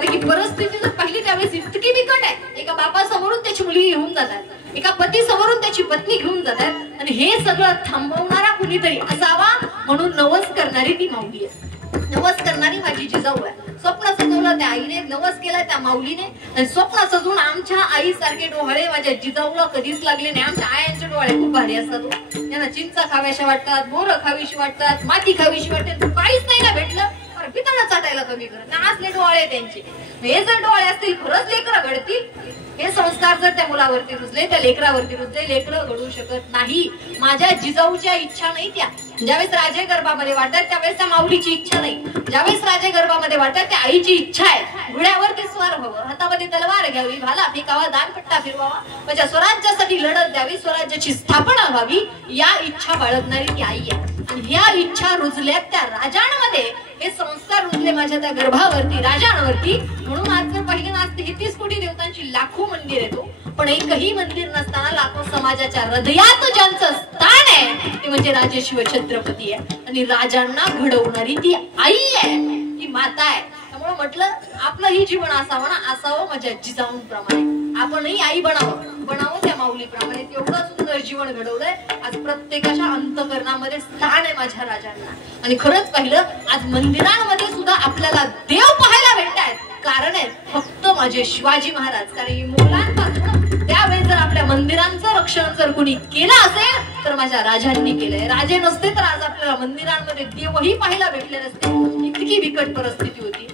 कारण की परिस्थिती जर पाहिली त्यावेळेस इतकी बिकट आहे. एका बापासमोरून त्याची मुलगी घेऊन जातात, एका पतीसमोरून त्याची पत्नी घेऊन जातात आणि हे सगळं थांबवणारा कुणीतरी असावा म्हणून नवस करणारी ती माऊली आहे. नवस करणारी माझी जिजाऊ आहे. स्वप्न सजवलं त्या आईने, नवस केला त्या माऊलीने आणि स्वप्न सजवून आमच्या आईसारखे डोळे माझ्या जिजाऊला कधीच लागले नाही. आमच्या आयांचे डोळे खूप भारी असतात. त्यांना चिंचा खाव्याशा वाटतात, बोरं खावीशी वाटतात, माती खावीशी वाटते. काहीच नाही ना भेटलं पितळा चाटायला कमी करत ना. असले डोळे त्यांचे. हे जर डोळे असतील खरंच लेकरं घडतील. हे संस्कार जर त्या मुलावरती रुजले, त्या लेकरावरती रुजले, लेकरं घडू शकत नाही. माझ्या जिजाऊच्या इच्छा नाही त्या. ज्यावेळेस राजे गर्भामध्ये वाटतात त्यावेळेस त्या माऊलीची इच्छा नाही. ज्यावेळेस राजे गर्भामध्ये वाटतात त्या आईची इच्छा आहे. घोड्यावरती स्वार व्हावं, हातामध्ये तलवार घ्यावी, भाला फेकावा, दानपट्टा फिरवावा, माझ्या स्वराज्यासाठी लढत द्यावी, स्वराज्याची स्थापना व्हावी, या इच्छा बाळगणारी ती आई आहे. आणि ह्या इच्छा रुजल्यात त्या राजांमध्ये. हे संस्कार रुजले माझ्या त्या गर्भावरती, राजांवरती. म्हणून आज जर पाहिलं ना 33 कोटी देवतांची लाखो मंदिर येतो, पण एकही मंदिर नसताना लाखो समाजाच्या हृदयात ज्यांचं स्थान आहे ते म्हणजे राजे शिवछत्रपती आहे. आणि राजांना घडवणारी ती आई आहे, ती माता आहे. त्यामुळे म्हटलं आपलंही जीवन असावं ना, असावं माझ्या जिजाऊंप्रमाणे. आपणही आई बनावं त्या माऊलीप्रमाणे. एवढं सुंदर जीवन घडवलंय. आज प्रत्येकाच्या अंतःकरणामध्ये स्थान आहे माझ्या राजांना. आणि खरंच पाहिलं आज मंदिरांमध्ये सुद्धा आपल्याला देव पाहायला भेटतायत. कारण आहे फक्त माझे शिवाजी महाराज. कारण मुलांपासून त्यावेळेस जर आपल्या मंदिरांचं रक्षण जर कुणी केलं असेल तर माझ्या राजांनी केलंय. राजे नसते तर आज आपल्याला मंदिरांमध्ये देवही पाहायला भेटले नसते. इतकी बिकट परिस्थिती होती.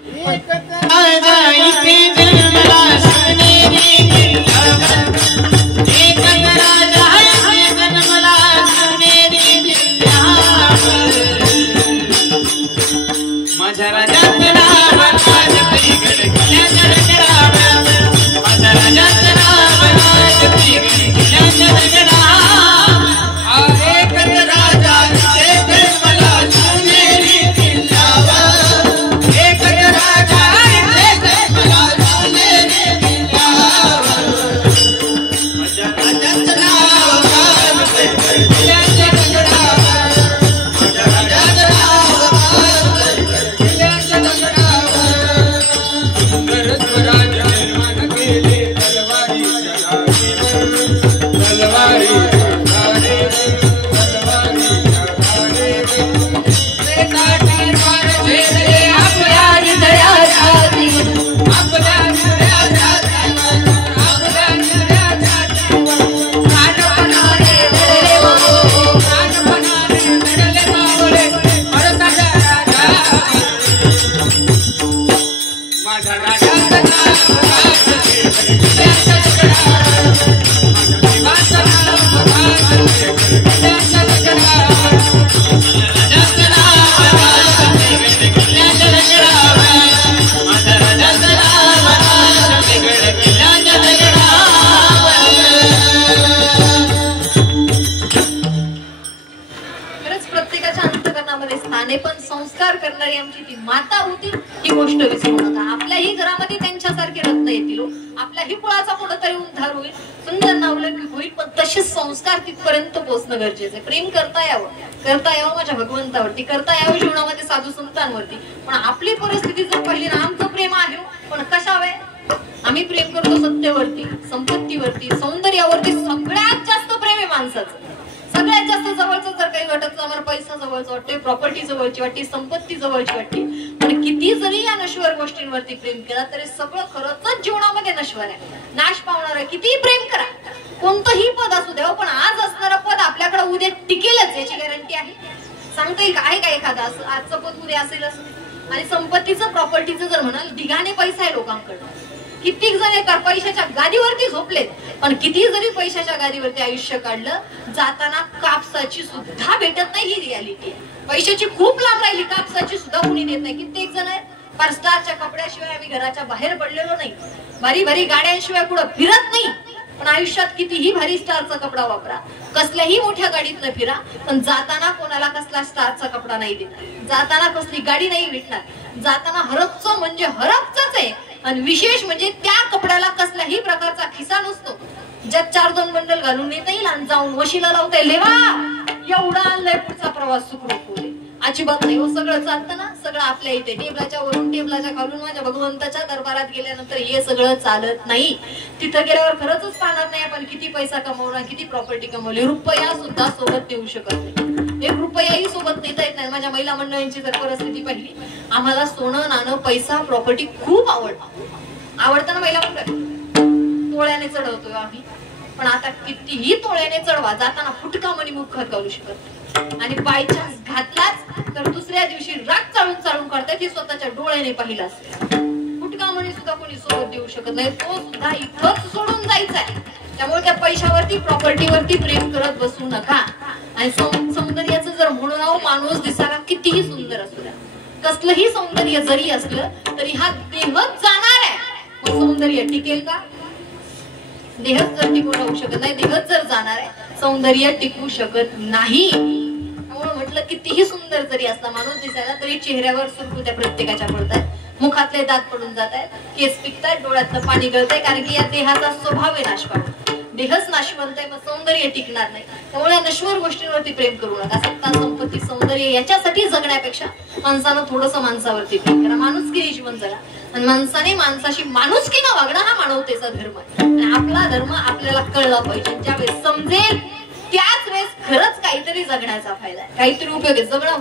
पण संस्कार करणारी आमची ती माता होती. ही गोष्ट विसरू नका. आपल्याही घरामध्ये त्यांच्यासारखे रत्न येतील. आपल्याही कुळाचा कुठेतरी उद्धार होईल, सुंदर नावलौकिक होईल. पण तसेच संस्कार तिथपर्यंत पोहोचणं गरजेचं आहे. प्रेम करता यावं माझ्या भगवंतावरती, करता यावं जीवनामध्ये साधू संतांवरती. पण आपली परिस्थिती जर पाहिली ना, आमचं प्रेम आहे पण कशावे आम्ही प्रेम करतो? सत्तेवरती, संपत्तीवरती, सौंदर्यावरती. सगळ्यात जास्त प्रेम आहे माणसाचं. सगळ्यात जास्त जवळचं जर काही वाटत आम्हाला पैसा जवळचा वाटते, प्रॉपर्टी जवळची वाटते, संपत्ती जवळची वाटते. पण किती जरी या नश्वर गोष्टींवरती प्रेम केला तरी सगळं खरंच जीवनामध्ये नश्वर आहे, नाश पावणार आहे. किती प्रेम करा, कोणतंही पद असू द्या, पण आज असणारं पद आपल्याकडे उद्या टिकेलच याची गॅरंटी आहे. सांगता येईल आहे का एखादा आजचं पद उद्या असेलच. आणि संपत्तीचं, प्रॉपर्टीचं जर म्हणाल, ढिगाने पैसा आहे लोकांकडे. कित्येक जण एका पैशाच्या गादीवरती झोपलेत, पण किती जरी पैशाच्या गादीवरती आयुष्य काढलं, जाताना कापसाची सुद्धा भेटत नाही. ही रियालिटी आहे. पैशाची खूप लांब राहिली, कापसाची सुद्धा कुणी देत नाही. कित्येक जण आहेत फार स्टारच्या कपड्याशिवाय आम्ही घराच्या बाहेर पडलेलो नाही, भारी भारी गाड्यांशिवाय कुठं फिरत नाही. पण आयुष्यात कितीही भारी स्टारचा कपडा वापरा, कसल्याही मोठ्या गाडीतनं फिरा, पण जाताना कोणाला कसला स्टारचा कपडा नाही देणार, जाताना कसली गाडी नाही भेटणार. जाताना हरपचं म्हणजे हरपच आहे. आणि विशेष म्हणजे त्या कपड्याला कसल्याही प्रकारचा खिसा नसतो, ज्यात 4-2 बंडल घालून नेता येईल आणि जाऊन वशीला लावता येईल. लेवा एवढा आणलाय, पुढचा प्रवास सुखरूप होईल. अजिबात नाही हो. सगळं चालतं ना, सगळं आपल्या इथे टेबलाच्या वरून टेबलाच्या खालून माझ्या भगवंताच्या दरबारात गेल्यानंतर हे सगळं चालत नाही. तिथं गेल्यावर खरंच पाहणार नाही आपण किती पैसा कमवला, किती प्रॉपर्टी कमवली. रुपया सुद्धा सोबत नेऊ शकत नाही, 1 रुपयाही सोबत नेता येत नाही. माझ्या महिला मंडळींची जर परिस्थिती पाहिली, आम्हाला सोनं नाणं पैसा प्रॉपर्टी खूप आवडतं ना महिला मंडळ, तोळ्याने चढवतोय आम्ही. पण आता कितीही तोळ्याने चढवा, जाताना फुटका मनी मुख घालू शकत. आणि बाय चान्स घातलाच तर दुसऱ्या दिवशी राग चाळून काढतात, ही स्वतःच्या डोळ्याने पाहिला असते. फुटका मनी सुद्धा कोणी सोबत देऊ शकत नाही, तो सुद्धा इथंच सोडून जायचा आहे. त्यामुळे त्या पैशावरती प्रॉपर्टीवरती प्रेम करत बसू नका. आणि सौंदर्याचं जर म्हणून माणूस दिसायला कितीही सुंदर असू द्या, कसलंही सौंदर्य जरी असलं तरी हा देहच जाणार आहे. मग सौंदर्य टिकेल का? देहच जर टिकून राहू शकत नाही, देहच जर जाणार आहे, सौंदर्य टिकू शकत नाही. त्यामुळे म्हटलं कितीही सुंदर जरी असला माणूस दिसायला तरी चेहऱ्यावर सुरकुत्या प्रत्येकाच्या पडतात, मुखातले दात पडून जात आहेत, केस पिकतायत, डोळ्यातलं पाणी गळतंय. कारण की या देहाचा स्वभाव आहे नाशवान, देहच नाशवंत आहे, मग सौंदर्य टिकणार नाही. त्यामुळे नश्वर गोष्टींवरती प्रेम करू नका. सत्ता संपत्ती सौंदर्य याच्यासाठी जगण्यापेक्षा माणसानं थोडंसं माणसावरती प्रेम करा, माणुसकीने जीवन जगा. आणि माणसाने माणसाशी माणुसकीनं वागणं हा मानवतेचा धर्म आहे. आणि आपला धर्म आपल्याला कळला पाहिजे. ज्यावेळेस समजेल त्याच वेळेस खरंच काहीतरी जगण्याचा फायदा आहे, काहीतरी उपयोग आहे. जगणं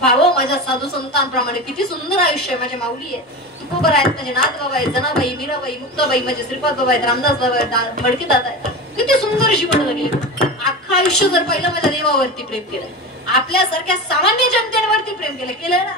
भावं माझ्या साधू संतांप्रमाणे किती सुंदर आयुष्य आहे. माझ्या माऊली आहे, तुकोबर आहेत, माझे नाथ बाबा आहेत, जनाबाई, मीराबाई, मुक्ताबाई, माझे श्रीपाद बाबा आहेत, रामदास बाबा आहेत, मडकी दादा आहेत. किती सुंदर जीवन जगले. अख्खं आयुष्य जर पहिलं माझ्या देवावरती प्रेम केलं, आपल्यासारख्या सामान्य जनतेवरती प्रेम केलं ना,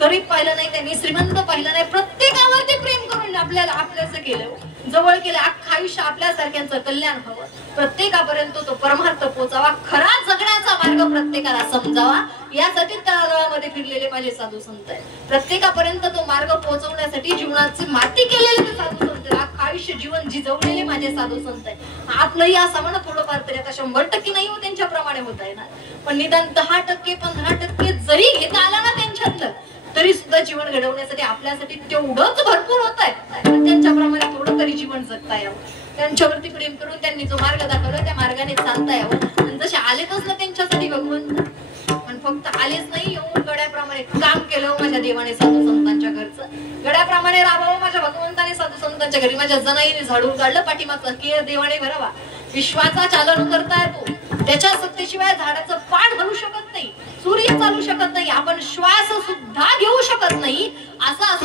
गरीब पाहिलं नाही त्यांनी, श्रीमंत पाहिलं नाही, प्रत्येकावरती प्रेम करून आपल्याचं केलं, जवळ केलं. अख्खं आयुष्य आपल्यासारख्यांचं कल्याण व्हावं, प्रत्येकापर्यंत तो परमार्थ पोचावा, खरा जगण्याचा मार्ग प्रत्येकाला समजावा, यासाठी तळागाळामध्ये फिरलेले माझे साधू संत आहेत. प्रत्येकापर्यंत तो मार्ग पोहोचवण्यासाठी जीवनाची माती केलेले ते साधू संत, अख्खं आयुष्य जीवन जिजवलेले माझे साधू संत आहेत. आपलंही असं म्हणा थोडंफार तरी, आता 100% नाही हो त्यांच्याप्रमाणे होता येणार, पण निदान 10% 15% जरी घेता आला ना त्यांच्यातलं, तरी सुद्धा जीवन घडवण्यासाठी आपल्यासाठी तेवढंच भरपूर होत आहे. त्यांच्याप्रमाणे थोडं तरी जीवन जगता यावं, त्यांच्यावरती प्रेम करून त्यांनी जो मार्ग दाखवला त्या मार्गाने चालता यावं. आणि जसे आलेच ना त्यांच्यासाठी भगवंत, पण फक्त आलेच नाही, येऊन गड्याप्रमाणे काम केलं माझ्या देवाने साधू संतांच्या घरचं, गड्याप्रमाणे राबावं माझ्या भगवंताने साधू संतांच्या घरी. माझ्या जनाईने झाडून काढलं पाठीमागचा केर देवाने भरावा, विश्वाचा चालन करता येतो, त्याच्या सत्तेशिवाय झाडाचं पाठ भरू शकत नाही, सूर्य चालू शकत नाही, आपण श्वास सुद्धा घेऊ शकत नाही. असा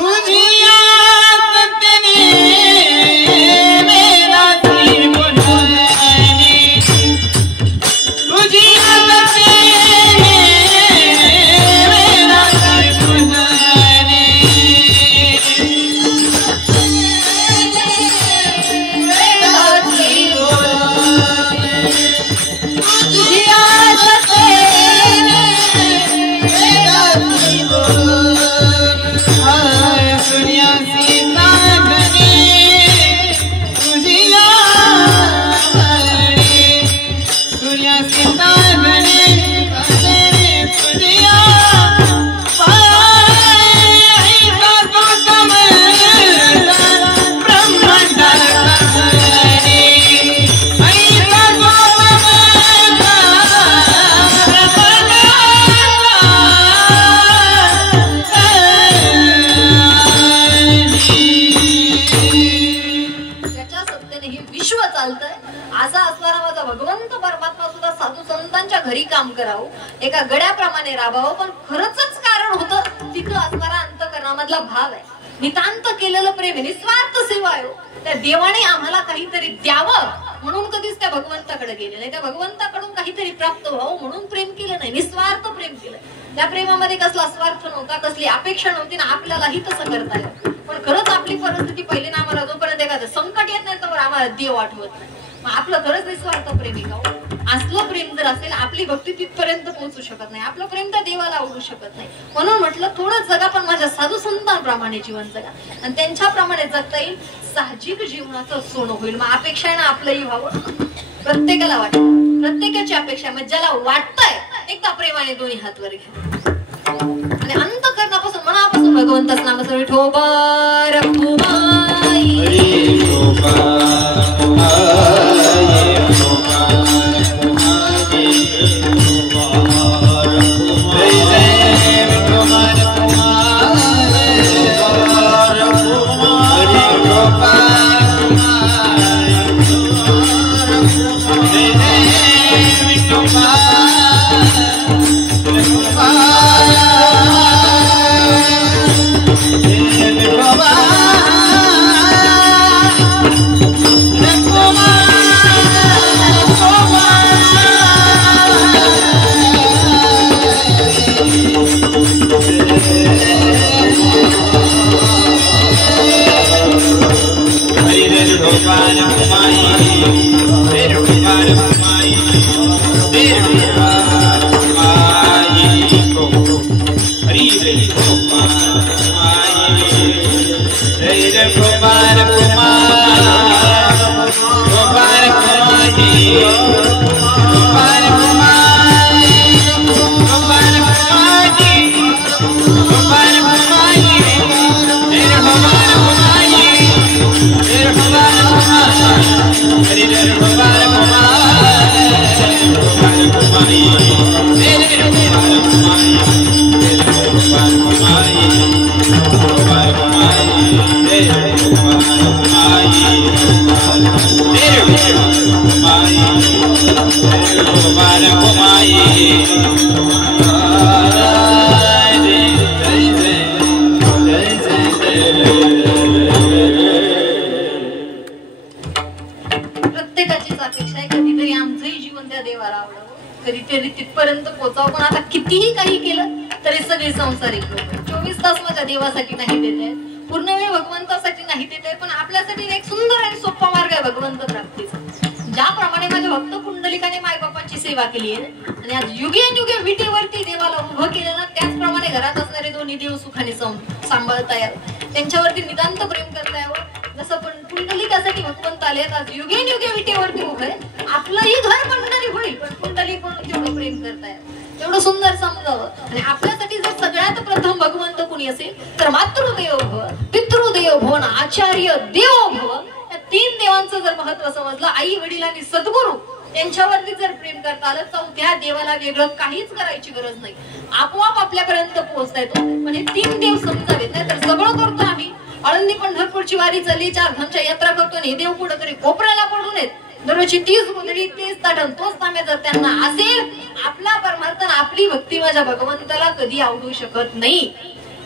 काम करावं, एका गड्याप्रमाणे राबावं. पण खरंच कारण होतं तिथं असणारा अंतःकरणामधला भाव आहे, नितांत केलेलं प्रेम, निस्वार्थ सेवा आहे. त्या देवाने आम्हाला काहीतरी द्यावं म्हणून कधीच त्या भगवंताकडे गेले नाही, त्या भगवंताकडून काहीतरी प्राप्त व्हावं म्हणून प्रेम केलं नाही, निस्वार्थ प्रेम केलं. त्या प्रेमामध्ये कसला स्वार्थ नव्हता, कसली अपेक्षा नव्हती ना आपल्यालाही तसं करता येईल. पण खरंच आपली परिस्थिती पहिली ना, आम्हाला जोपर्यंत एखादं संकट येत नाही तोवर आम्हाला देव आठवत नाही. मग आपलं खरंच निस्वार्थ प्रेम आहे का? असलं प्रेम जर असेल, आपली भक्ती तिथपर्यंत पोहोचू शकत नाही, आपलं प्रेम त्या देवाला आवडू शकत नाही. म्हणून म्हटलं थोडं जगा, पण माझ्या साधू संतांप्रमाणे जीवन जगा, आणि त्यांच्याप्रमाणे जगता येईल, साहजिक जीवनाचं सोनं होईल. मग अपेक्षा आहे ना आपलंही व्हावं, प्रत्येकाला वाटतं, प्रत्येकाची अपेक्षा. मग ज्याला वाटतंय एकदा प्रेमाने दोन्ही हात वर घ्या आणि अंतःकरणापासून मनापासून भगवंताचं नाम स्मरण, ठोबर Hey प्रत्येकाचीच अपेक्षा आहे कधीतरी आमचंही जीवन त्या देवाला आवडावं, कधीतरी तिथपर्यंत पोहोचावं. पण आता कितीही काही केलं तरी सगळे संसारिक लोक 24 तास माझ्या देवासाठी नाही देत आहेत, पूर्ण वेळ भगवंतासाठी नाही देत आहे. पण आपल्यासाठी एक सुंदर आणि सोपा मार्ग आहे भगवंत प्राप्तीचा. ज्याप्रमाणे माझ्या भक्त पुंडलिकाने मायबापांची सेवा केली आहे आणि आज युगे विटेवरती देवाला उभं केलं ना, त्याचप्रमाणे घरात असणारे दोन्ही देव सुखाने सांभाळता यावं, त्यांच्यावरती नितांत प्रेम करता यावं. जसं पण पुंडलिकासाठी भगवंत आले आज युगे विटेवरती उभे, आपलंही घर पंढरी होईल पण पुंडलिक पण तेवढं प्रेम करताय, तेवढं सुंदर समजावं. आणि आपल्यासाठी जर सगळ्यात प्रथम भगवंत कुणी असेल तर मातृदेवो भव, पितृदेवो भव, आचार्य देवो भव, या 3 देवांचं जर महत्व समजलं, आई वडील आणि सद्गुरू यांच्यावरती जर प्रेम करता आलं, चौथ्या देवाला वेगळं काहीच करायची गरज नाही, आपोआप आपल्यापर्यंत पोहोचता येतो. पण हे 3 देव समजावेत, नाही तर सगळं करतो आम्ही, आळंदी पंढरपूरची वारी चालली, 4 धामच्या यात्रा करतो आणि देव कुठं तरी कोपऱ्याला पडून येत, दररोजची 30 गोंधळी, 30 ताटण, तोच तांब्या जर त्यांना असेल, आपला परमार्थ आपली भक्ती माझ्या भगवंताला कधी आवडू शकत नाही,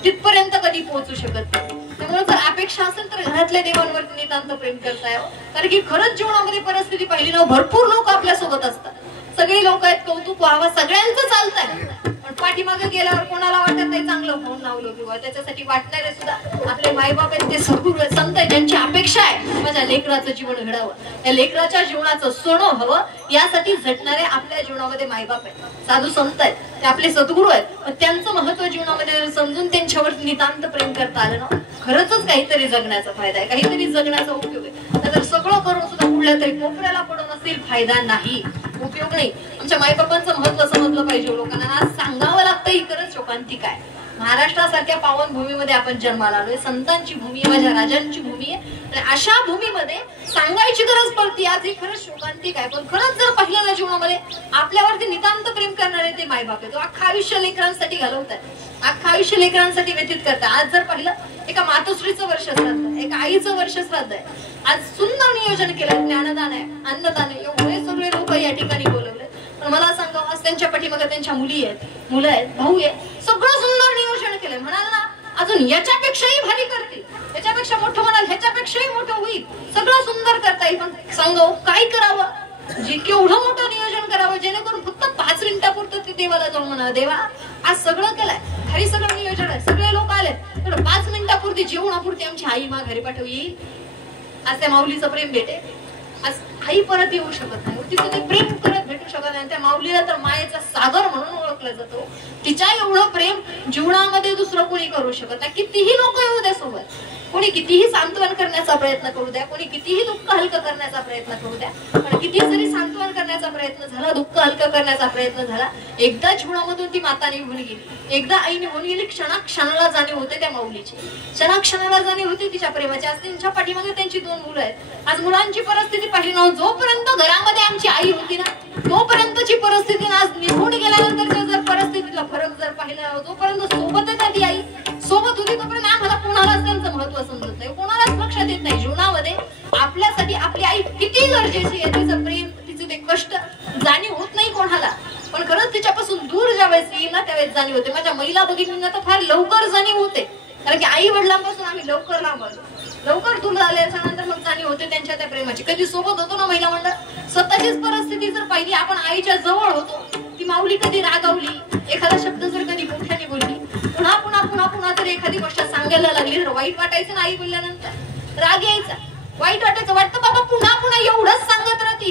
तिथपर्यंत कधी पोहोचू शकत नाही. त्यामुळे जर अपेक्षा असेल तर घरातल्या देवांवरती नितांत प्रेम करता यावं. कारण की खरंच जीवनामध्ये परिस्थिती पाहिली ना, भरपूर लोक आपल्या सोबत असतात, सगळे लोक आहेत, कौतुक व्हावं, सगळ्यांचं चालतंय, पण पाठीमागे गेल्यावर कोणाला वाटत नाही चांगलं होऊन नावलं किंवा त्याच्यासाठी वाटणारे सुद्धा आपले मायबाप आहेत, ते सद्गुरू आहेत, संत आहेत, ज्यांची अपेक्षा आहे माझ्या लेकराचं जीवन घडावं, या लेकराच्या जीवनाचं सोनं हवं, यासाठी झटणारे आपल्या जीवनामध्ये मायबाप आहेत, साधू संत आहेत, ते आपले सद्गुरू आहेत. पण त्यांचं महत्व जीवनामध्ये समजून त्यांच्यावर नितांत प्रेम करता आलं ना, खरंच काहीतरी जगण्याचा फायदा आहे, काहीतरी जगण्याचा उपयोग आहे. तर सगळं करून सुद्धा कुठल्या तरी कोपऱ्याला पडून असेल फायदा नाही, उपयोग नाही. आमच्या मायबापांचं महत्व समजलं पाहिजे लोकांना, आज सांगावं लागतं ही खरंच शोकांतिक आहे. महाराष्ट्रासारख्या पावन भूमीमध्ये आपण जन्माला आलोय, संतांची भूमी आहे, माझ्या राजांची भूमी आहे, आणि अशा भूमीमध्ये सांगायची गरज पडते आज, ही खरंच शोकांतिक आहे. पण खरंच जर पाहिलं ना, जीवनामध्ये आपल्यावरती नितांत प्रेम करणारे ते मायबाप आहे, तो अख्खा आयुष्य लेकरांसाठी घालवतात, अख्खा आयुष्य लेकरांसाठी व्यतीत करतात. आज जर पाहिलं, एका मातोश्रीचं वर्ष श्राद्ध, एका आईचं वर्ष श्राद्ध आहे, आज सुंदर नियोजन केलं, ज्ञानदान आहे, अन्नदान आहे, एवढे सगळे लोक या ठिकाणी बोलवले. पण मला सांगा, आज त्यांच्या पाठीमागे त्यांच्या मुली आहेत, मुलं आहेत, भाऊ आहेत, सगळं सुंदर नियोजन केलंय. म्हणाल ना अजून याच्यापेक्षाही भारी करतील, याच्यापेक्षा मोठं म्हणाल, ह्याच्यापेक्षाही मोठं होईल, सगळं सुंदर करता येईल. पण सांगा काय करावं, जे केवढं मोठं नियोजन करावं जेणेकरून फक्त 5 मिनिटापुरतं ते देवाला जाऊन म्हणा, देवा आज सगळं केलंय, घरी सगळं नियोजन आहे, सगळे लोक आले, तर 5 मिनिटापुरती जेवणापुरती आमची आई मा घरी पाठव येईल. आज त्या माऊलीचं प्रेम भेटे, आज आई परत येऊ शकत नाही, तिचं ते प्रेम परत भेटू शकत नाही. त्या माऊलीला तर मायेचा सागर म्हणून ओळखलं जातो, तिच्या एवढं प्रेम जीवनामध्ये दुसरं कोणी करू शकत नाही. कितीही लोक येऊ द्या सोबत, कोणी कितीही सांत्वन करण्याचा प्रयत्न करू द्या, कोणी कितीही दुःख हलकं करण्याचा प्रयत्न करू द्या, पण किती जरी सांत्वन करण्याचा प्रयत्न झाला, दुःख हलकं करण्याचा प्रयत्न झाला, एकदा जीवनामधून ती माता निघून गेली, एकदा आई निघून गेली, क्षणाक्षणाला जाणीव होते त्या माऊलीची, क्षणाक्षणाला जाणीव होते तिच्या प्रेमाची. आज त्यांच्या पाठीमागे त्यांची 2 मुलं आहेत. आज मुलांची परिस्थिती पाहिली ना, जोपर्यंत घरामध्ये आमची आई होती ना, तोपर्यंतची परिस्थिती आज निघून गेल्यानंतर जर परिस्थितीला फरक जर पाहिला, जोपर्यंत सोबत आहे ती आई सोबत होती, तोपर्यंत आम्हाला कोणालाच त्यांचं महत्व समजत नाही, कोणालाच लक्षात येत नाही जीवनामध्ये आपल्यासाठी आपली आई किती गरजेची आहे, तिचं प्रेम, तिचे ते कष्ट जाणीव होत नाही कोणाला. पण खरंच तिच्यापासून दूर ज्यावेळेस येईल ना, त्यावेळेस जाणीव होते. माझ्या महिला बघितली ना तर फार लवकर जाणीव होते, कारण की आई वडिलांपासून आम्ही लवकर लांब आलो, लवकर दूर आल्याच्या नंतर मग जाणीव होते त्यांच्या त्या प्रेमाची. कधी सोबत होतो ना महिला मंडळ, स्वतःचीच परिस्थिती जर पाहिली, आपण आईच्या जवळ होतो, ती माऊली कधी रागावली, एखादा शब्द जर कधी मोठ्याने बोलली, पुन्हा पुन्हा पुन्हा पुन्हा जर एखादी गोष्ट सांगायला लागली तर वाईट वाटायचं ना, आई बोलल्यानंतर राग यायचा, वाईट वाटायचं, वाटतं बाबा पुन्हा पुन्हा एवढंच सांगत राहती,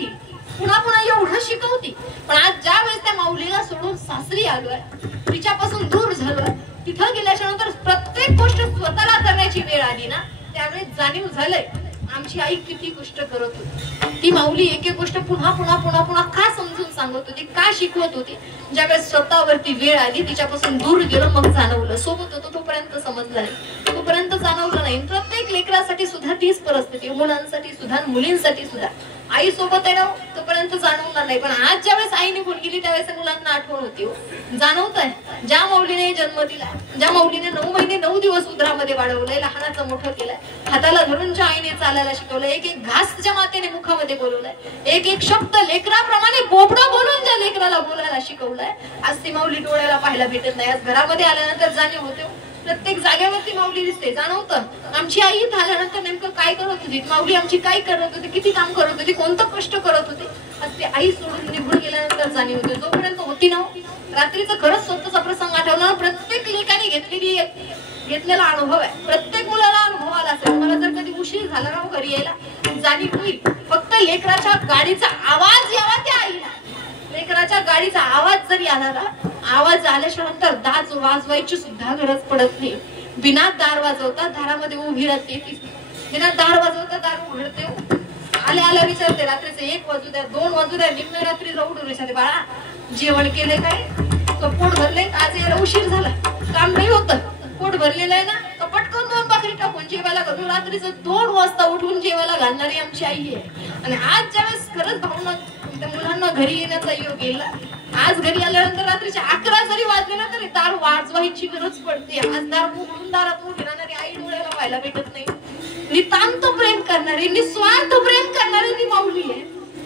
पुन्हा पुन्हा एवढं शिकवती. पण आज ज्या वेळेस त्या माऊलीला सोडून सासरी आलोय, तिच्यापासून दूर झालोय, तिथं गेल्याच्या नंतर प्रत्येक गोष्ट स्वतःला करण्याची वेळ आली ना, त्यावेळेस जाणीव झालंय आमची आई किती गोष्ट करत होती. ती माऊली एक एक गोष्ट पुन्हा पुन्हा पुन्हा पुन्हा का समजून सांगत होती, का शिकवत होती. ज्यावेळेस स्वतःवरती वेळ आली, तिच्यापासून दूर गेलो, मग जाणवलं. सोबत होतो तोपर्यंत समजलं नाही, तोपर्यंत जाणवलं नाही. प्रत्येक लेकरासाठी सुद्धा तीच परिस्थिती, मुलांसाठी सुद्धा, मुलींसाठी सुद्धा. आई सोबत आहे ना तोपर्यंत जाणवणार नाही, पण आज ज्यावेळेस आई निघून गेली त्यावेळेस मुलांना आठवण होती. जाणवत आहे ज्या माऊलीने जन्म दिला, ज्या माऊलीने 9 महिने 9 दिवस उदरामध्ये वाढवलंय, लहानाचं मोठं केलंय, हाताला धरून ज्या आईने चालायला शिकवलंय, एक एक घास ज्या मातेने मुखामध्ये बोलवलाय, एक एक शब्द लेकराप्रमाणे बोबडं बोलून ज्या लेकराला बोलायला शिकवलंय, आज ती माऊली डोळ्याला पाहायला भेटत नाही. आज घरामध्ये आल्यानंतर जाणीव होते, प्रत्येक जागेवरती माऊली दिसते. जाणवतं आमची आई इथं आल्यानंतर नेमकं काय करत होती, माऊली आमची काय करत होती, किती काम करत होती, कोणतं कष्ट करत होते, आज ती आई सोडून निघून गेल्यानंतर जाणीव होते. जोपर्यंत होती ना रात्रीचं खरंच स्वतःचा प्रसंग आठवला. प्रत्येक लेकाने घेतलेला अनुभव आहे, प्रत्येक मुलाला अनुभव आला असेल. मला जर कधी उशीर झाला ना घरी यायला जाणीव होईल, फक्त लेकराच्या गाडीचा आवाज यावा त्या आईला, लेकराच्या गाडीचा आवाज जरी आला ना, आवाज आल्याशिवाय नंतर दार वाजवायची सुद्धा गरज पडत नाही. बिना दार वाजवता दारामध्ये उभी राहते, बिना दार वाजवता दार उघडते, आल्या विचारते रात्रीचे 1 वाजू द्या 2 वाजू द्या, निम्न रात्री जाऊन विचारते बाळा जेवण केलंय काय, तो पोट भरले, आज यायला उशीर झाला, काम नाही होत, पोट भरलेलं आहे ना, पटकन 2 भाकरी टाकून जेवायला घालून रात्रीचं 2 वाजता उठून जेवायला घालणारी आमची आई आहे. आणि आज ज्यावेळेस खरंच भावना त्या मुलांना घरी येण्याचा योग येईल, आज घरी आल्यानंतर रात्रीचे 11 जरी वाजले ना तरी दार वाजवायची गरज पडते. आज दार उघडून दारात उभी राहणारी आई डोळ्याला पाहायला भेटत नाही. नितांत प्रेम करणारी, निस्वार्थ प्रेम करणारी ती माऊली आहे,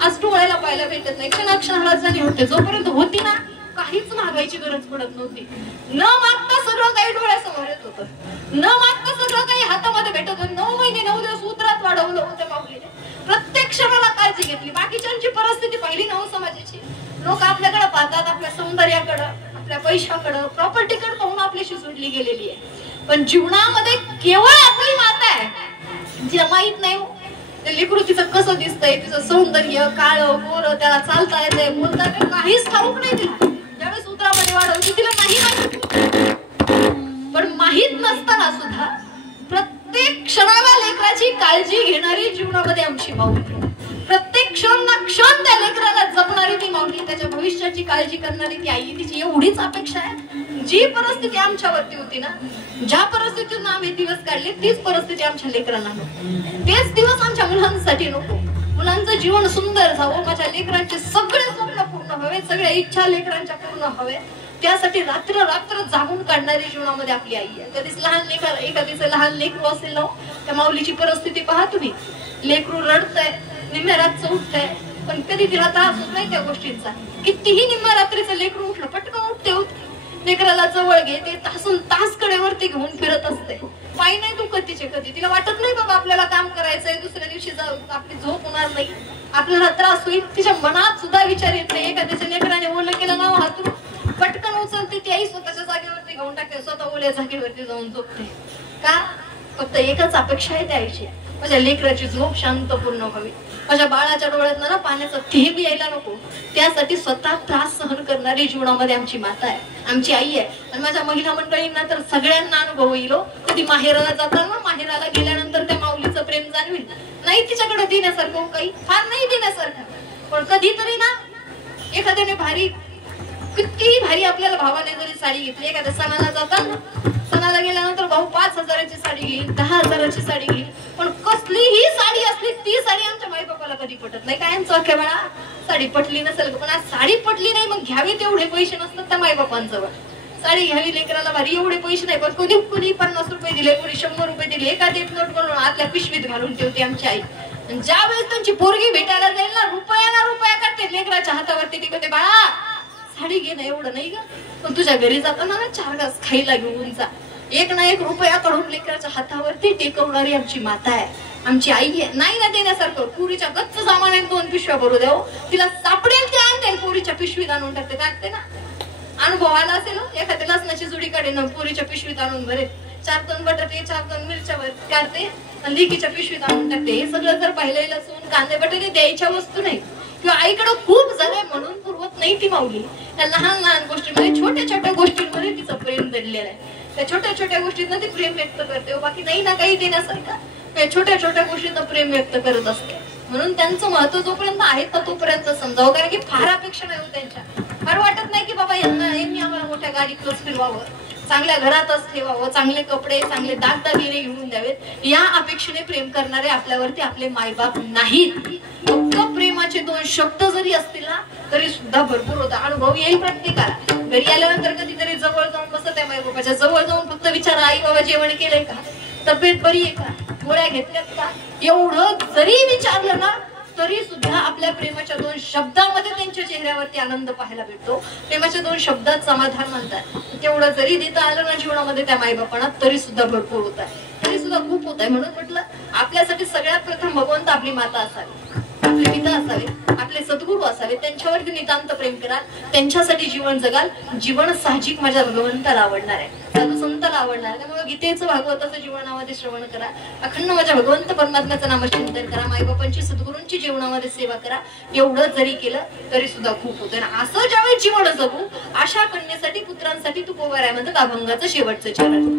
आज डोळ्याला पाहायला भेटत नाही. क्षणाक्षणाला जाणीव होते. जोपर्यंत होती ना काहीच मागायची गरज पडत नव्हती. न मागता सगळं काही डोळ्यासमोर येत होतं, न मागता सगळं काही हातामध्ये भेटत होतं. 9 महिने 9 दिवस उतरात वाढवलं होतं माऊलीने. प्रत्येक क्षणाला काळजी घेतली. बाकीच्यांची परिस्थिती पाहिली ना समाजाची, लोक आपल्याकडे पाहतात, आपल्या सौंदर्याकडे, आपल्या पैशाकडे, प्रॉपर्टीकडे पाहून आपल्याशी जोडली गेलेली आहे. पण जीवनामध्ये केवळ आपली माता आहे जिला माहित नाही ते लेकरू तिचं कसं दिसतंय, तिचं सौंदर्य, काळं गोरं, त्याला चालता येतंय, बोलता येतंय, काहीच ठाऊक नाही तिला. ज्यावेळेस उतरामध्ये वाढवली तिला नाही माहिती, पण माहित नसताना सुद्धा प्रत्येक क्षणाला लेकराची काळजी घेणारी जीवनामध्ये आमची माऊली. प्रत्येक क्षण ना क्षण त्या लेकराला जपणारी ती माऊली, त्याच्या भविष्याची काळजी करणारी ती आई. तिची एवढीच अपेक्षा आहे, जी परिस्थिती आमच्यावरती होती ना, ज्या परिस्थितीतून आम्ही दिवस काढले तीच परिस्थिती आमच्या लेकरांना नको, तेच दिवस आमच्या मुलांसाठी नको. मुलांचं जीवन सुंदर जावं, माझ्या लेकरांचे सगळे स्वप्न पूर्ण व्हावे, सगळ्या इच्छा लेकरांच्या पूर्ण व्हावे, त्यासाठी रात्र रात्र जागून काढणारी जीवनामध्ये आपली आई आहे. कधीच लहान लेकराला, एखादीचं लहान लेकरू असेल ना, त्या माऊलीची परिस्थिती पहा तुम्ही. लेकरू रडतंय, निम्म्या रातचं उठतंय, पण कधी तिला त्रास होत नाही त्या गोष्टींचा. कितीही निम्म्या रात्रीचं लेकरू उठलं पटकन उठते, लेकराला जवळ घेते, तासून तास कडेवरती घेऊन फिरत असते. पाय नाही दुखत तिचे कधी, तिला वाटत नाही बाबा आपल्याला काम करायचंय, दुसऱ्या दिवशी आपली झोप होणार नाही, आपल्याला त्रास होईल. तिच्या मनात सुद्धा विचार येत नाही. एखाद्याच्या लेकराने ओलं केलं ना हातून पटकन उचलते ती आई, स्वतःच्या जागेवरती घेऊन टाकते, स्वतः ओल्या जागेवरती जाऊन झोपते. का? फक्त एकच अपेक्षा आहे त्या आईची, माझ्या लेकराची झोप शांतपूर्ण व्हावी, माझ्या बाळाच्या डोळ्यात ना पाण्याचा थेंब यायला नको, त्यासाठी स्वतः त्रास सहन करणारी जीवनामध्ये आमची माता आहे, आमची आई आहे. आणि माझ्या महिला मंडळींना तर सगळ्यांना अनुभव येईल. कधी माहेराला जाताना, माहेराला गेल्यानंतर त्या माऊलीचं प्रेम जाणवेल. नाही तिच्याकडे देण्यासारखं काही फार नाही देण्यासारखं, पण कधीतरी ना एखाद्याने भारी, कितीही भारी आपल्याला भावाने जरी साडी घेतली, एखाद्या सणाला जाताना, सणाला गेल्यानंतर भाऊ 5,000ची साडी घेईल, 10,000ची साडी घेईल, पण कसलीही साडी असली ती साडी आमच्या माई बापाला कधी पटत नाही. कायमचं अख्या वेळा साडी पटली नसेल, पण आज साडी पटली नाही, मग घ्यावी तेवढे पैसे नसतात त्या माई बापांजवळ. साडी घ्यावी लेकराला भारी, एवढे पैसे नाही, पण कोणी 50 रुपये दिले, कोणी 100 रुपये दिले, एखादी एक नोट बनवून आतल्या पिशवीत घालून ठेवते आमची आई. ज्या वेळेस त्यांची पोरगी भेटायला जाईल ना, रुपया काढते लेकराच्या हातावरती, ती म्हणते बाळा साडी घे ना, एवढं नाही ग, पण तुझ्या घरी जाताना ना 4 घास खायला घेऊन जा. एक ना एक रुपया काढून लेकराच्या हातावरती टेकवणारी आमची माता आहे, आमची आई आहे. नाही ना देण्यासारखं, पुरीच्या गच्च सामानाने 2 पिशव्या भरू द्याव, तिला सापडेल ते आणते, पुरीच्या पिशवीत आणून टाकते ना. अनुभव आला असेल, एखाद्या लसणाची जुडी काढे ना, पुरीच्या पिशवीत आणून भरेल, 4 टन बटाटे, 4 टन मिरच्या काढते, लेकीच्या पिशवीत आणून टाकते. हे सगळं जर पाहिलं, लसूण कांदे बटाटे द्यायच्या वस्तू नाही, किंवा आईकडे खूप झालंय म्हणून पुरवत नाही ती माऊली. त्या लहान लहान गोष्टींमध्ये, छोट्या छोट्या गोष्टींमध्ये तिचं प्रेम दडलेलं आहे. त्या छोट्या छोट्या गोष्टींना ती प्रेम व्यक्त करते. बाकी नाही ना काही देण्यासारखा, त्या छोट्या छोट्या गोष्टींना प्रेम व्यक्त करत असते. म्हणून त्यांचं महत्व जोपर्यंत आहे तोपर्यंत समजावं, कारण की फार अपेक्षा नाही त्यांच्या. फार वाटत नाही की बाबा यांनी आम्हाला मोठ्या गाडीतच फिरवावं, चांगल्या घरातच ठेवावं, चांगले कपडे चांगले दागदागिने घेऊन द्यावेत या अपेक्षेने प्रेम करणारे आपल्यावरती आपले मायबाप नाहीत. फक्त प्रेमाचे 2 शब्द जरी असतील ना तरी सुद्धा भरपूर होता. अनुभव येईल प्रत्येकाला. घरी आल्यानंतर कधीतरी जवळ जाऊन बसत आहे मायबापाच्या जवळ जाऊन फक्त विचारा आई बाबा जेवण केलंय का, तब्येत बरी आहे का, गोळ्या घेतल्यात का, एवढं जरी विचारलं ना तरी सुद्धा आपल्या प्रेमाच्या 2 शब्दामध्ये त्यांच्या चेहऱ्यावरती आनंद पाहायला भेटतो. प्रेमाच्या 2 शब्दात समाधान म्हणतात. तेवढं जरी देता आलं ना जीवनामध्ये त्या मायबापांना तरी सुद्धा भरपूर होत आहे, तरी सुद्धा खूप होत आहे. म्हणून म्हटलं आपल्यासाठी सगळ्यात प्रथम भगवंत आपली माता असावी, आपले पिता असावे, आपले सद्गुरू असावे. त्यांच्यावरती नितांत प्रेम कराल, त्यांच्यासाठी जीवन जगाल. जीवन साहजिक माझ्या भगवंताला आवडणार आहे, साधू संताला आवडणार. त्यामुळे गीतेचं भागवताचं जीवनामध्ये श्रवण करा, अखंड माझ्या भगवंत परमात्म्याचं नामचिंतन करा, मायबापांची सद्गुरूंची जीवनामध्ये सेवा करा. एवढं जरी केलं तरी सुद्धा खूप होतं. असं ज्यावेळी जीवन जगू अशा कन्येसाठी पुत्रांसाठी तू पोवार आहे म्हणतात अभंगाचं शेवटचं चरण.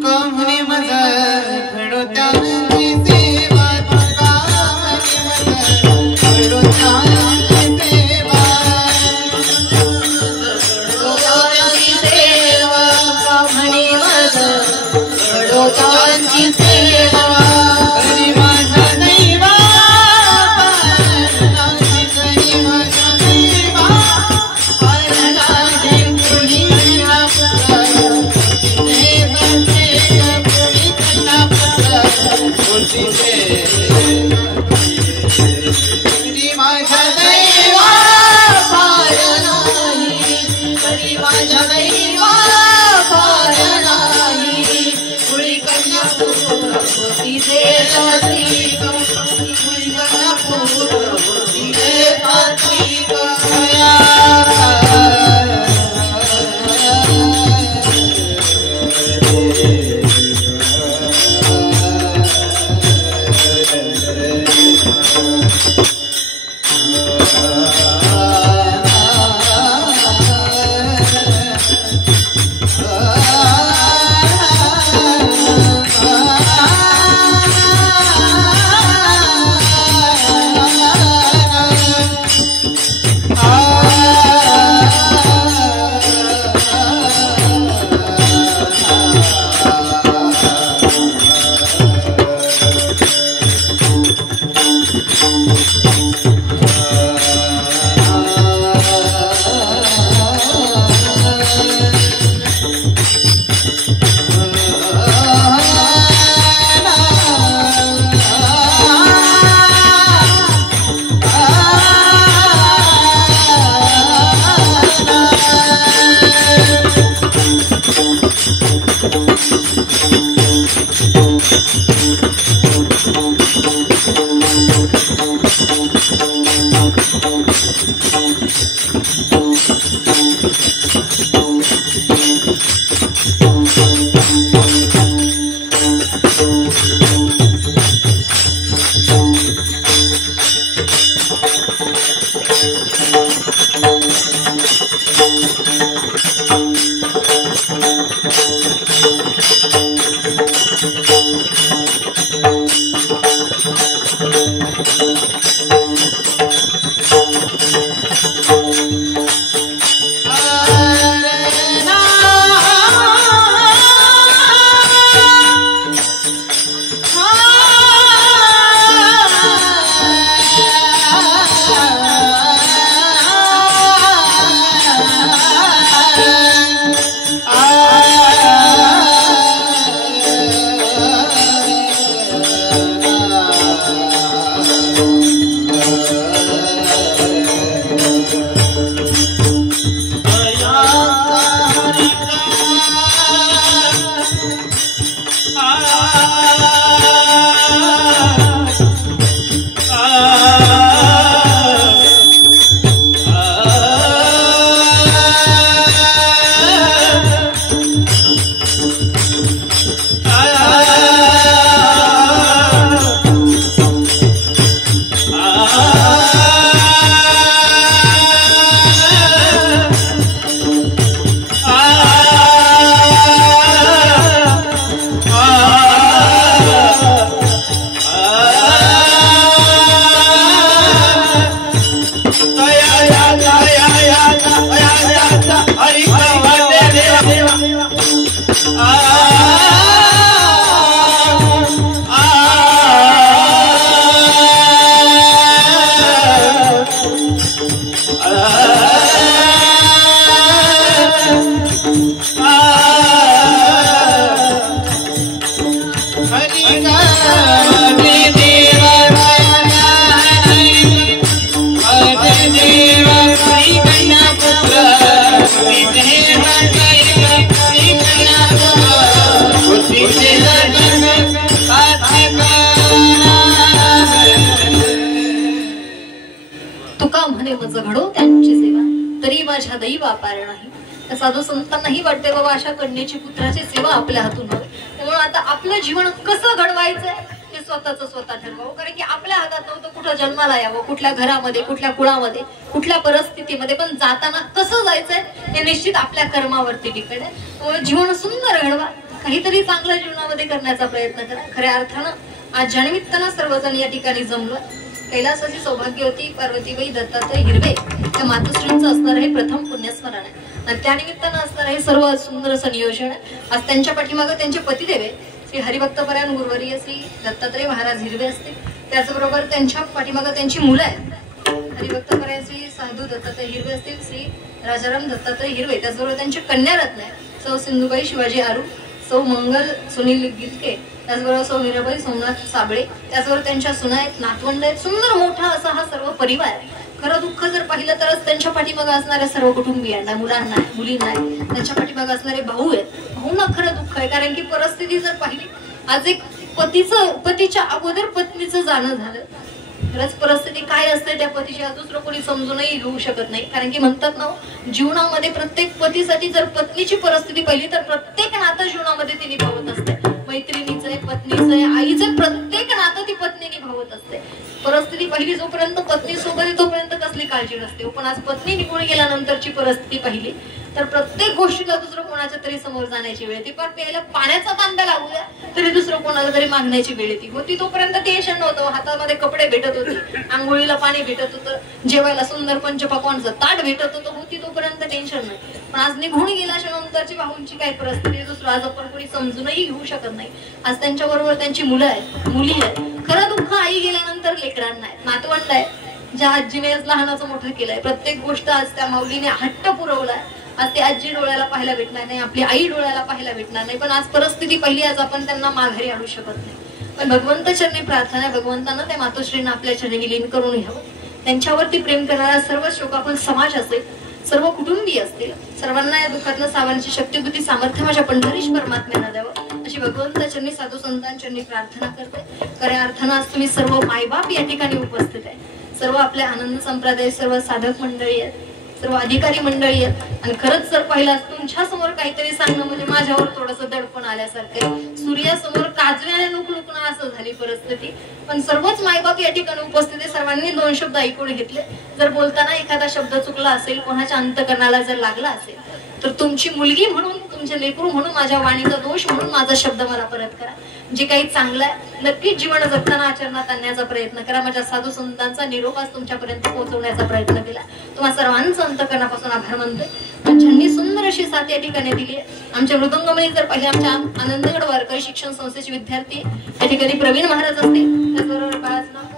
तुका म्हणे मज घडो त्यांची सेवा तरी माझ्या दैवा पार नाही. त्या साधू संतांनाही वाटते बाबा अशा कन्येची पुत्राची सेवा आपल्या हातून हवी. त्यामुळे आता आपलं जीवन कसं घडवायचंय हे स्वतः ठरवावं. कारण की आपल्या हातात नव्हतं कुठं जन्माला यावं, कुठल्या घरामध्ये, कुठल्या कुळामध्ये, कुठल्या परिस्थितीमध्ये, पण जाताना कसं जायचंय हे निश्चित आपल्या कर्मावरती डिपेंड आहे. त्यामुळे जीवन सुंदर घडवा, काहीतरी चांगलं जीवनामध्ये करण्याचा प्रयत्न करा. खऱ्या अर्थानं आज ज्यानिमित्तानं सर्वजण या ठिकाणी जमलो. कैलासाची सौभाग्यवती पार्वतीबाई दत्तात्रय हिरवे त्या मातोश्रींचं असणार हे प्रथम पुण्यस्मरण आहे आणि त्यानिमित्तानं असणार हे सर्व सुंदर असं नियोजन आहे. आज त्यांच्या पाठीमागं त्यांचे पतिदेव श्री हरिभक्तपरायण गुरुवर्य श्री दत्तात्रय महाराज हिरवे असतील. त्याचबरोबर त्यांच्या पाठीमागं त्यांची मुलं आहेत. हरिभक्तपरायण श्री साधू दत्तात्रय हिरवे असतील, श्री राजाराम दत्तात्रय हिरवे. त्याचबरोबर त्यांची कन्यारत्न आहे सौ सिंधुबाई शिवाजी आरू, सौ मंगल सुनील गिलके, त्याचबरोबर सौ मीराबाई सोमनाथ साबळे. त्याचबरोबर त्यांच्या सुना आहेत, नातवंड आहेत. सुंदर मोठा असा हा सर्व परिवार आहे. खरं दुःख जर पाहिलं तरच त्यांच्या पाठीमागं असणाऱ्या सर्व कुटुंबियांना, मुलांना, मुलींना, त्यांच्या पाठीमागं असणारे भाऊ आहेत. भाऊंना खरं दुःख आहे. कारण की परिस्थिती जर पाहिली, आज एक पतीच्या अगोदर पत्नीचं जाणं झालं. खरंच परिस्थिती काय असते त्या पतीची आज दुसरं कोणी समजूनही घेऊ शकत नाही. कारण की म्हणतात ना, जीवनामध्ये प्रत्येक पतीसाठी जर पत्नीची परिस्थिती पाहिली तर प्रत्येक नातं जीवनामध्ये ती निभावत असते. मैत्रिणीचं आहे, पत्नीचं आहे, आईचं, प्रत्येक नातं ती पत्नी निभावत असते. परिस्थिती पहिली जोपर्यंत पत्नी सोबत आहे तोपर्यंत कसली काळजी नसते, पण आज पत्नी निघून गेल्यानंतरची परिस्थिती पाहिली तर प्रत्येक गोष्टीला दुसरं कोणाच्या तरी समोर जाण्याची वेळ येते. पण प्यायला पाण्याचा तांब्या लागू द्या तरी दुसरं कोणाला तरी मागण्याची वेळ येते. होती तोपर्यंत टेन्शन नव्हतं, हातामध्ये कपडे भेटत होते, आंघोळीला पाणी भेटत होतं, जेवायला सुंदर पंचपक्वानचं ताट भेटत होतं. होती तोपर्यंत टेन्शन नाही. पण आज निघून गेल्याच्या नंतरची भाऊंची काय परिस्थिती दुसरं आज आपण कोणी समजूनही घेऊ शकत नाही. आज त्यांच्या बरोबर त्यांची मुलं आहेत, मुली आहेत. खरं दुःख आई गेल्यानंतर लेकरांना आहे, नातवंड आहे. ज्या आजीने लहानाचं मोठं केलंय, प्रत्येक गोष्ट आज त्या माऊलीने हट्ट पुरवलाय. आज ती आजी डोळ्याला पाहायला भेटणार नाही, आपली आई डोळ्याला पाहायला भेटणार नाही. पण आज परिस्थिती पहिली, आज आपण त्यांना माघारी आणू शकत नाही. पण भगवंत चरणी प्रार्थना आहे, भगवंतानं त्या मातोश्रींना आपल्या चरणी विलीन करून घ्यावं. त्यांच्यावरती प्रेम करणारा सर्व शोकाकुल समाज असेल, सर्व कुटुंबीय असतील, सर्वांना या दुःखातलं सावरण्याची शक्ती, बुद्धी, सामर्थ्य माझ्या पंढरीश परमात्म्यानं द्यावं अशी भगवंताचरणी साधू संतांचरणी प्रार्थना करते. खऱ्या अर्थानं आज तुम्ही सर्व मायबाप या ठिकाणी उपस्थित आहे. सर्व आपल्या आनंद संप्रदाय, सर्व साधक मंडळी आहेत, सर्व अधिकारी मंडळी आहेत. आणि खरंच जर पाहिलं तुमच्या समोर काहीतरी सांगणं म्हणजे माझ्यावर थोडंसं दडपण आल्यासारखं, सूर्यासमोर काजव्याने नुकनुकणं असं झाली परिस्थिती. पण सर्वच मायबाप या ठिकाणी उपस्थित आहे. सर्वांनी दोन शब्द ऐकून घेतले. जर बोलताना एखादा शब्द चुकला असेल, कोणाच्या अंतकरणाला जर लागला असेल तर तुमची मुलगी म्हणून, तुमचे लेकरू म्हणून, माझ्या वाणीचा दोष म्हणून माझा शब्द मला परत करा. जे काही चांगलं आहे नक्कीच जीवन जगताना आचरणात आणण्याचा प्रयत्न करा. माझ्या साधू संतांचा निरोप आज तुमच्यापर्यंत पोहोचवण्याचा प्रयत्न केला. तुम्हा सर्वांचं अंतकरणापासून आभार मानते. ज्यांनी सुंदर अशी साथ या ठिकाणी दिली आहे. आमच्या मृदंगमयी जर पहिले आमच्या आनंदगड वारकरी शिक्षण संस्थेचे विद्यार्थी या ठिकाणी प्रवीण महाराज असतील, त्याचबरोबर बाळाचं नाव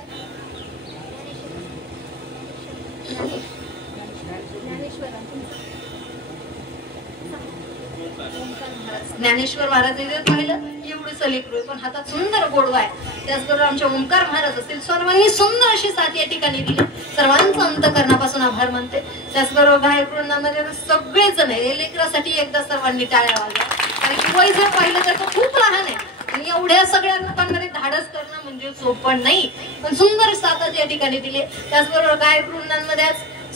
ज्ञानेश्वर महाराज पाहिलं एवढं सलीकृ पण हातात सुंदर गोडवा आहे. त्याचबरोबर आमच्या ओंकार महाराज असतील, सर्वांनी सुंदर अशी साथ या ठिकाणी दिली. सर्वांचं अंतकरणापासून आभार मानते. त्याचबरोबर गायक वृंदामध्ये सगळेजण लेकरासाठी एकदा सर्वांनी टाळ्या वाजवा. कारण की वय जर पाहिलं तर तो खूप लहान आहे आणि एवढ्या सगळ्या लोकांमध्ये धाडस करणं म्हणजे सोपं नाही. पण सुंदर साथ या ठिकाणी दिली. त्याचबरोबर गायक वृंदांमध्ये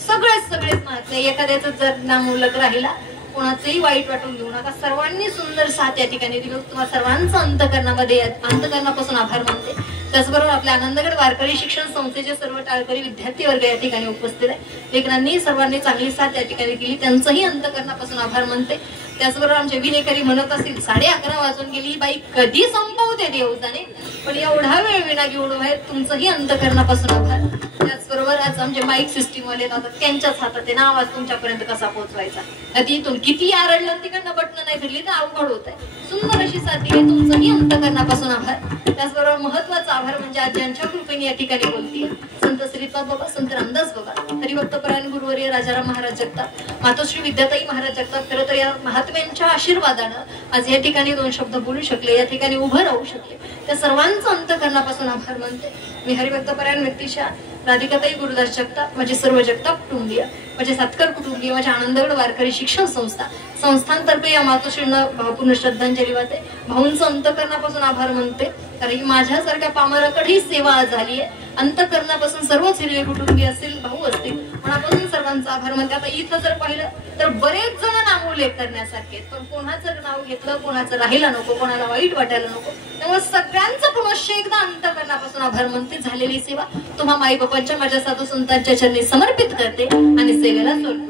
सगळेच माहित नाही, एखाद्याच जर नामुलक राहिला कोणाचंही वाईट वाटून घेऊ नका. सर्वांनी सुंदर साथ या ठिकाणी दिली. तुम्हाला सर्वांचं अंतकरणापासून आभार मानते. त्याचबरोबर आपल्या आनंदगड वारकरी शिक्षण संस्थेचे सर्व टाळकरी विद्यार्थी वर्ग या ठिकाणी उपस्थित आहे. लेकरांनी सर्वांनी चांगली साथ या ठिकाणी केली, त्यांचंही अंतकरणापासून आभार मानते. त्याचबरोबर आमचे विनेकरी म्हणत असतील 11:30 वाजून गेली, बाई कधी संपवते देव जाणे, पण एवढा वेळ विना घेऊन बाहेर तुमचंही अंतकरणापासून आभार. त्याचबरोबर आज आमचे माईक सिस्टीम वाले जातात, त्यांच्याच हातात आहे ना आवाज तुमच्यापर्यंत कसा पोहोचवायचा. तिथून किती आरडलं तिकडनं बटन नाही फिरली तर अवघड होत आहे. सुंदर अशी साथ दिली, तुमचंही अंतकरणापासून आभार. त्याचबरोबर महत्वाचा आभार म्हणजे आज ज्यांच्या कृपेने या ठिकाणी बोलतीये संत श्रीपाद बाबा, संत रामदास बाबा, हरिभक्तपरायण गुरुवर्य राजाराम महाराज जगताप, मातोश्री विद्याताई महाराज जगताप. खरं तर या महात्म्यांच्या आशीर्वादानं आज या ठिकाणी दोन शब्द बोलू शकले, या ठिकाणी उभं राहू शकले. त्या सर्वांचं अंतःकरणापासून आभार मानते. मी हरिभक्तपरायण व्यक्तीच्या राधिकाताई गुरुदास जगताप, माझे सर्व जगताप कुटुंबीय, माझे सातकर कुटुंबीय, माझ्या आनंदगड वारकरी शिक्षण संस्थांतर्फे या मातोश्रींना भावपूर्ण श्रद्धांजली वाहते. भाऊंचं अंतःकरणापासून आभार मानते, कारण माझ्यासारख्या पामराकडे ही सेवा झाली आहे. अंतःकरणापासून सर्वच हिरवे कुटुंबीय असतील, भाऊ असतील, मनापासून सर्वांचा आभार मानते. आता इथं जर पाहिलं तर बरेच जण नामोल्लेख करण्यासारखे, पण कोणाचं नाव घेतलं, कोणाचं राहायला नको, कोणाला वाईट वाटायला नको. त्यामुळे सगळ्यांचं पुनश्च एकदा अंतःकरणापासून आभार मानते. झालेली सेवा तुम्हा माई बापांच्या, माझ्या साधू संतांच्या चरणी समर्पित करते आणि सेवेला सोडतो.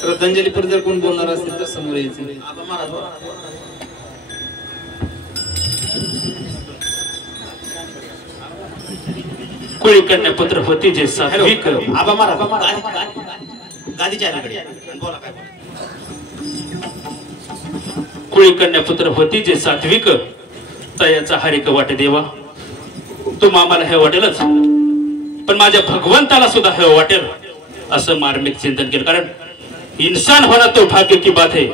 श्रद्धांजली पर जर कोण बोलणार असेल तर समोर यायचं. कोळी कन्या पुत्र होती जे सात्विक. कोळी कन्या पुत्र होती जे सात्विक, तयाचा हरिक वाटे देवा. तो मामाला हे वाटेलच, पण माझ्या भगवंताला सुद्धा हे वाटेल असं मार्मिक चिंतन केलं. कारण इंसान होना तो भाग्य की बात है,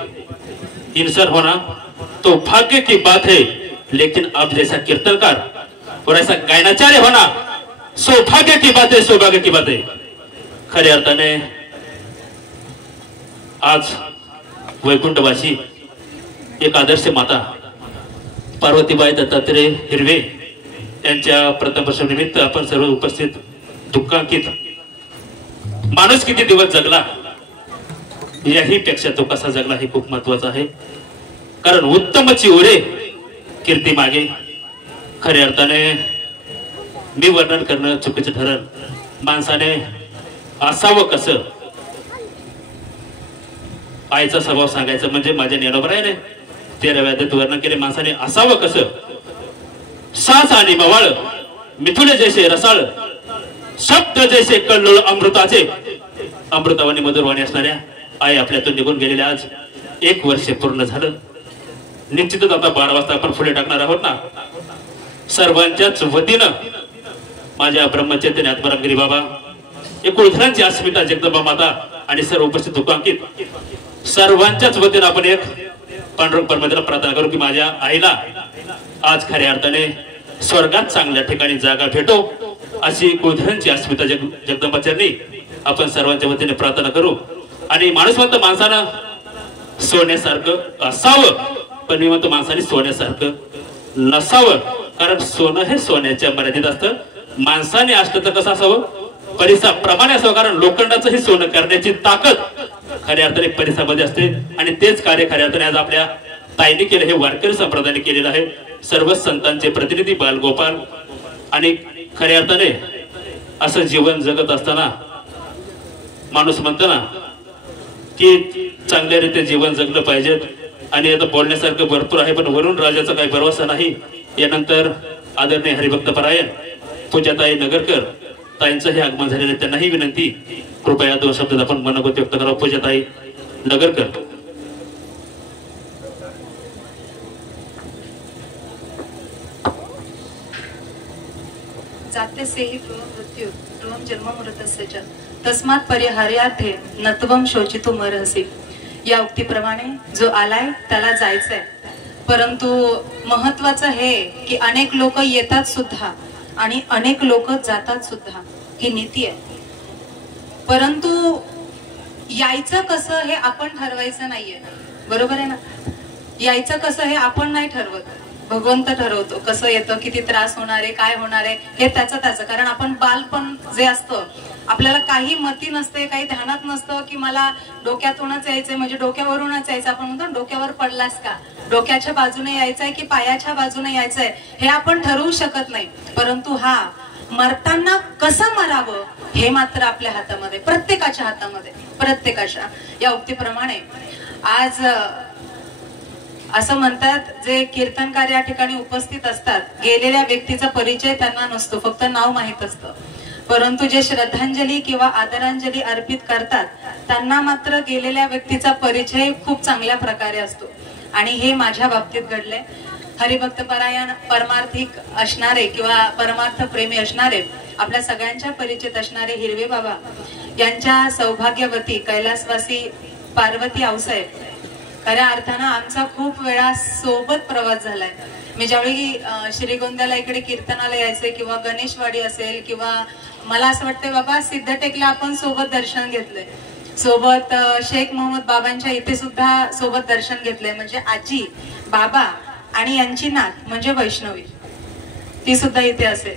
इंसान होना तो भाग्य की बात है, लेकिन अब जैसा कीर्तनकार और ऐसा गायनाचार्य होना सौभाग्य की बात आहे, सौभाग्य की बात आहे. खऱ्या अर्थाने आज वैकुंठवासी एक आदर्श माता पार्वतीबाई दत्तात्रय हिरवे यांच्या प्रथम वर्षानिमित्त आपण सर्व उपस्थित दुःखांकित. माणूस किती दिवस जगला याही पेक्षा तो कसा जगला हे खूप महत्वाचं आहे. कारण उत्तमची ओरे कीर्ती मागे. खऱ्या अर्थाने मी वर्णन करणं चुकीचं ठरल. माणसाने असावं कसं, आईचा स्वभाव सांगायचा म्हणजे माझ्या ज्ञानोबरायाने 13व्या अध्यायात वर्णन केले. माणसाने असावं कसं, सास आणि मवाळ मिथुने जैसे रसाळ, शब्द जैसे कल्लोळ अमृताचे. अमृतावाणी मधुरवाणी असणाऱ्या आई आपल्यातून निघून गेलेल्या आज 1 वर्ष पूर्ण झालं. निश्चितच आता 12 वाजता आपण फुले टाकणार आहोत ना. सर्वांच्याच वतीनं माझ्या ब्रह्मचैतन्य आत्मारामगिरी बाबा, कुळधरांची अस्मिता जगदंबा माता आणि सर्व उपस्थित दुःखांकित सर्वांच्याच वतीनं आपण एक पांडुरंग परमेश्वराला प्रार्थना करू की माझ्या आईला आज खऱ्या अर्थाने स्वर्गात चांगल्या ठिकाणी जागा भेटो, अशी कुळधरांची अस्मिता जगदंबा चरणी आपण सर्वांच्या वतीने प्रार्थना करू. आणि माणूस म्हणतो माणसानं सोन्यासारखं असावं, पण मी म्हणतो माणसाने सोन्यासारखं नसावं. कारण सोनं हे सोन्याच्या मर्यादित असतं. माणसाने असलं तर कसं असावं, परिसाप्रमाणे असावं. कारण लोखंडाचं हे सोनं करण्याची ताकद खऱ्या अर्थाने परिसामध्ये असते. आणि तेच कार्य खऱ्या अर्थाने आज आपल्या ताईने केलं, हे वारकरी संप्रदायाने केलेलं आहे. सर्व संतांचे प्रतिनिधी बालगोपाल. आणि खऱ्या अर्थाने असं जीवन जगत असताना माणूस म्हणतो ना की चांगल्या रीते जीवन जगलं पाहिजे. आणि आता बोलण्यासारखं भरपूर आहे, पण वरून राजाचा काही भरवसा नाही. यानंतर आदरणीय हरिभक्त परायण पूजाताई नगरकर ताईंचं हे आगमन झालेलं, त्यांनाही विनंती कृपया 2 शब्दात आपण मनोगत व्यक्त करा. पूजाताई नगरकर. जाते सेहि मृत्यू ध्रुवम जन्म मृतस्य च तस्मात् परिहार्यार्थे नत्वम शोचितुम अर्हसि. या उक्तीप्रमाणे जो आलाय त्याला जायचंय, परंतु महत्वाचं हे की अनेक लोक येतात सुद्धा आणि अनेक लोक जातात सुद्धा, ही नीती आहे. परंतु यायचं कसं हे आपण ठरवायचं नाहीये, बरोबर आहे ना. यायचं कसं हे आपण नाही ठरवत, भगवंत ठरवतो कसं येतं, किती त्रास होणार आहे, काय होणार आहे हे त्याचं. कारण आपण बालपण जे असतं आपल्याला काही मती नसते, काही ध्यानात नसतं की मला डोक्यातूनच यायचंय म्हणजे डोक्यावरूनच यायचं. आपण म्हणतो डोक्यावर पडलास का, डोक्याच्या बाजूने यायचंय की पायाच्या बाजूने यायचंय हे आपण ठरवू शकत नाही. परंतु हा मरताना कसं मरावं हे मात्र आपल्या हातामध्ये, प्रत्येकाच्या हातामध्ये, प्रत्येकाच्या. या उक्तीप्रमाणे आज असं म्हणतात जे कीर्तनकार या ठिकाणी उपस्थित असतात, गेलेल्या व्यक्तीचा परिचय त्यांना नसतो, फक्त नाव माहित असतं. परंतु जे श्रद्धांजली किंवा आदरांजली अर्पित करतात त्यांना मात्र गेलेल्या व्यक्तीचा परिचय खूप चांगल्या प्रकारे असतो. आणि हे माझ्या बाबतीत घडले. हरिभक्त परायण परमार्थिक असणारे किंवा परमार्थ प्रेमी असणारे, आपल्या सगळ्यांच्या परिचित असणारे हिरवे बाबा यांच्या सौभाग्यवती कैलासवासी पार्वती आऊसाहेब, खऱ्या अर्थानं आमचा खूप वेळा सोबत प्रवास झालाय. मी ज्यावेळी श्रीगोंद्याला इकडे कीर्तनाला यायचे किंवा गणेशवाडी असेल किंवा मला असं वाटतंय बाबा सिद्धटेकला आपण सोबत दर्शन घेतलंय, सोबत शेख मोहम्मद बाबांच्या इथे सुद्धा सोबत दर्शन घेतलंय. म्हणजे आजी, बाबा आणि यांची नात म्हणजे वैष्णवी ती सुद्धा इथे असेल.